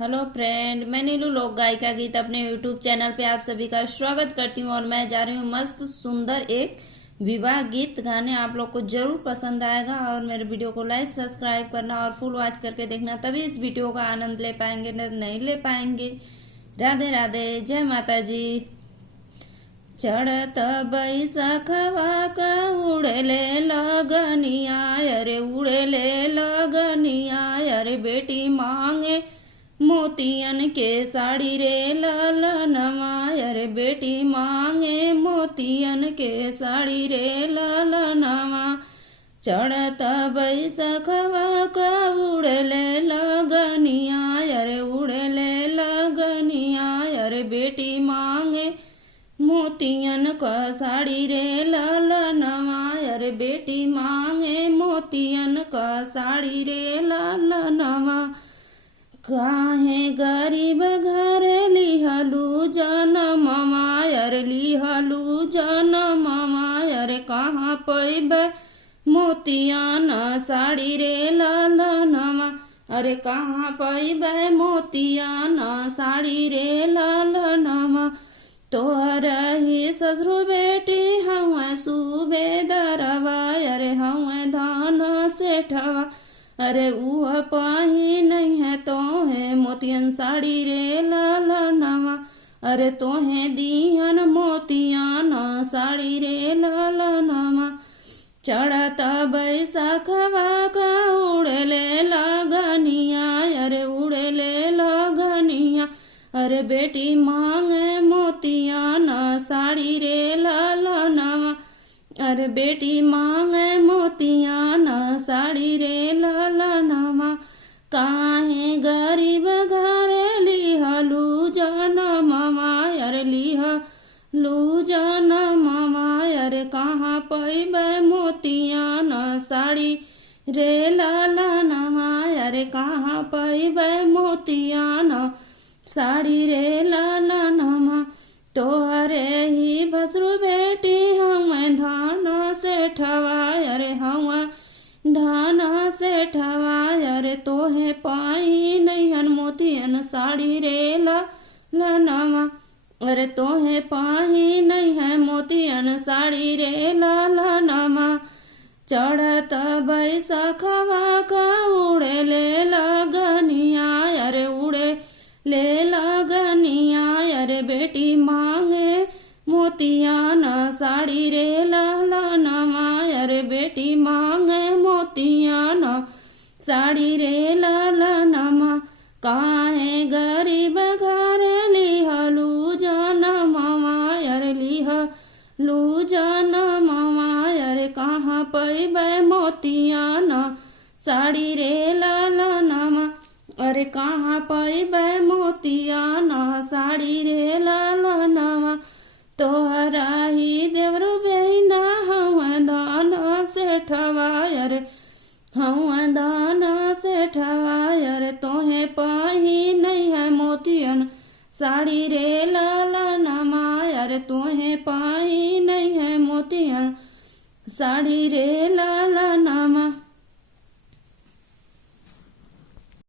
Hello friend, मैं नीलू लोक गायिका गीत अपने यूट्यूब चैनल पे आप सभी का स्वागत करती हूँ। और मैं जा रही हूँ मस्त सुंदर एक विवाह गीत गाने। आप लोग को जरूर पसंद आएगा और मेरे वीडियो को लाइक सब्सक्राइब करना और फुल वॉच करके देखना, तभी इस वीडियो का आनंद ले पाएंगे, नहीं ले पाएंगे। राधे राधे, जय माता जी। चढ़त बैसखवा का उड़ेले लगनिया, अरे उड़ेले लगनिया, अरे बेटी मांगे मोतियन के साड़ी रे ललनवा, अरे बेटी मांगे मोतियन के साड़ी रे ललनवा। चढ़त बैसखवा का उड़ेले लगनिया, अरे उड़ेले लगनिया, अरे बेटी मांगे मोतियन का साड़ी रे ललनवा, अरे बेटी मांगे मोतियन का साड़ी रे ललनवा। काहे गरीब घर लिहलू जनमवा, अरे लिहलू जनमवा, अरे कहाँ पैबे मोतियन साड़ी रे ललनवा, अरे कहाँ पैबे मोतियन साड़ी रे ललनवा। तोहर ही ससुर बेटी हवा सूबेदारवा, अरे हवा धान सेठवा, अरे उह पाही नहीं है तो है मोतियन साड़ी रे ललनवा, अरे तोहे दिहन मोतियन साड़ी रे ललनवा। चढ़त बैसखवा का उड़ेले लगनिया, अरे उड़ेले लगनिया, अरे बेटी मांगे मोतियन साड़ी रे ललनवा, अरे बेटी मांगे मोतियन साड़ी रे ललनवा। काहे गरीब घर लिहलू जनमवा, अरे लिहलू जनमवा, अरे कहाँ पैबे मोतियन साड़ी रे ललनवा, अरे कहाँ पैबे मोतियन साड़ी रे ललनवा। तोहरे ही भसरू बेटी हम धान सेठवा, अरे हम धान सेठवा, अरे तोहे पाई नैहन मोतियन साड़ी रे ललनवा, अरे तोहे पाही नहीं है मोतियन साड़ी रे ललनवा। चढ़त बैसखवा का उड़ेले लगनिया, अरे उड़े ले लगनिया, अरे बेटी मांगे मोतियन साड़ी रे ललनवा, अरे बेटी मांगे मोतियन साड़ी रे ललनवा। काहे गरीब घर लिहलू जनमवा, अरे लिहलू जनमवा, अरे कहाँ पैबे मोतियन साड़ी रे ललनवा, अरे कहाँ पैबे मोतियन साड़ी रे ललनवा। तोहरा ही देवरू बेना हवा धान सेठवा, अरे हवा धान सेठवा, अरे तोहे पाही नहीं है मोतियन साड़ी रे ललनवा, अरे तोहे पाही नहीं है मोतियन साड़ी रे ललनवा।